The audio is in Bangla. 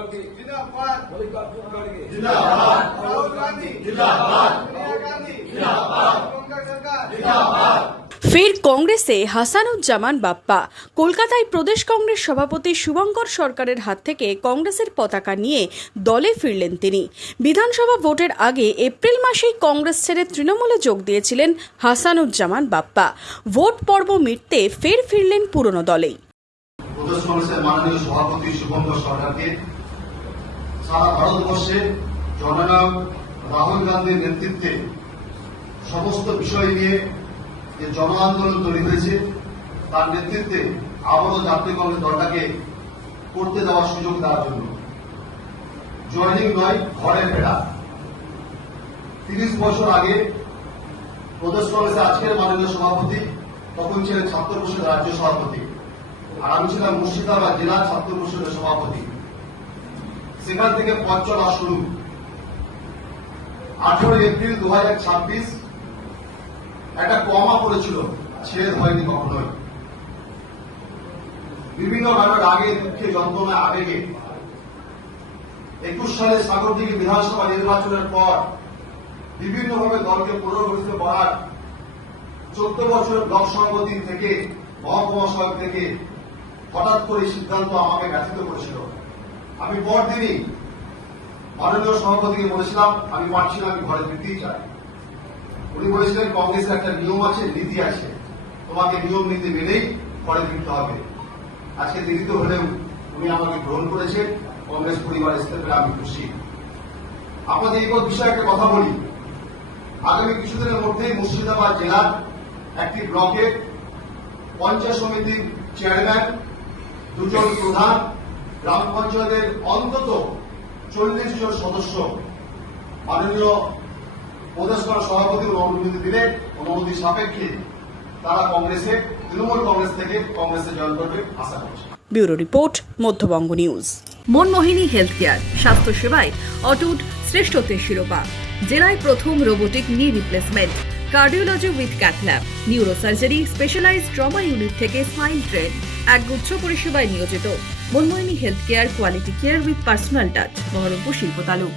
खड़गे जिंदाबाद, मल्लिकार्जुन खड़गे जिंदाबाद, राहुल गांधी जिंदाबाद, सोनिया गांधी जिंदाबाद, कांग्रेस सरकार जिंदाबाद। ফের কংগ্রেসে হাসানুজ্জামান বাপ্পা। কলকাতায় প্রদেশ কংগ্রেস সভাপতি শুভঙ্কর সরকারের হাত থেকে কংগ্রেসের পতাকা নিয়ে দলে ফিরলেন তিনি। বিধানসভা ভোটের আগে এপ্রিল মাসেই কংগ্রেস ছেড়ে তৃণমূলে যোগ দিয়েছিলেন হাসানুজ্জামান বাপ্পা। ভোট পর্ব মিটতে ফের ফিরলেন পুরনো দলেই। প্রদেশ কংগ্রেসের মাননীয় সভাপতি শুভঙ্কর সরকারকে সারা ভারতবর্ষে জননায়ক রাহুল গান্ধীর নেতৃত্বে সমস্ত বিষয় নিয়ে যে জন আন্দোলন তৈরি হয়েছে তার নেতৃত্বে আবারও জাতীয় কংগ্রেস দলটাকে করতে দেওয়ার সুযোগ দেওয়ার জন্য জয়নিং নয়, ঘরে ফেরা। 30 বছর আগে প্রদেশ কংগ্রেসের আজকের মাননীয় সভাপতি তখন ছিলেন ছাত্র পরিষদের রাজ্য সভাপতি, আর আমি ছিলাম মুর্শিদাবাদ জেলা ছাত্র পরিষদের সভাপতি। সেখান থেকে পথ চলা শুরু। 18 এপ্রিল 2026 একটা কমা পড়েছিল, ছেদ হয়নি কখনোই। বিভিন্ন ভাবে রাগে, দুঃখে, যন্ত্রণায়, আবেগে 21 সালে সাগরদিঘি বিধানসভা নির্বাচনের পর বিভিন্নভাবে দলকে পুনর্গঠিত করার 14 বছরের ব্লক সভাপতি থেকে মহকুমা সভাপতি থেকে হঠাৎ করে সিদ্ধান্ত আমাকে ব্যথিত করেছিল। আমি পরদিনই মাননীয় সভাপতিকে বলেছিলাম আমি পারছি না, আমি ঘরে ফিরতেই চাই। উনি বলেছিলেন কংগ্রেসের একটা নিয়ম আছে, নীতি আছে, তোমাকে নিয়ম নীতি মেনেই ঘরে ফিরতে হবে। আজকে দেরিতে হলেও উনি আমাকে গ্রহণ করেছেন, কংগ্রেস পরিবার আসতে পেরে আমি খুশি। আপনাদের এই বিষয়ে একটা কথা বলি, আগামী কিছুদিনের মধ্যেই মুর্শিদাবাদ জেলার একটি ব্লকের পঞ্চায়েত সমিতির চেয়ারম্যান, 2 জন প্রধান, গ্রাম পঞ্চায়েতের অন্তত 40 জন সদস্য মাননীয় প্রদেশ কংগ্রেস সভাপতি অনুমতি দিলে অনুমতি সাপেক্ষে তারা কংগ্রেসে, তৃণমূল কংগ্রেস থেকে কংগ্রেসে জয়েন করবে আশা করছি। Bureau report, Madhyabanga news. Manmohini health care, স্বাস্থ্য সেবায় অটুট শ্রেষ্ঠত্বের শিরোপা। জেলায় প্রথম robotic knee replacement, cardiology with cath lab, neurosurgery, specialised trauma unit থেকে স্মাইল ট্রেন, একগুচ্ছ পরিষেবায় নিয়োজিত। Manmohini health care, quality care with personal touch, Baharampur শিল্পতালু।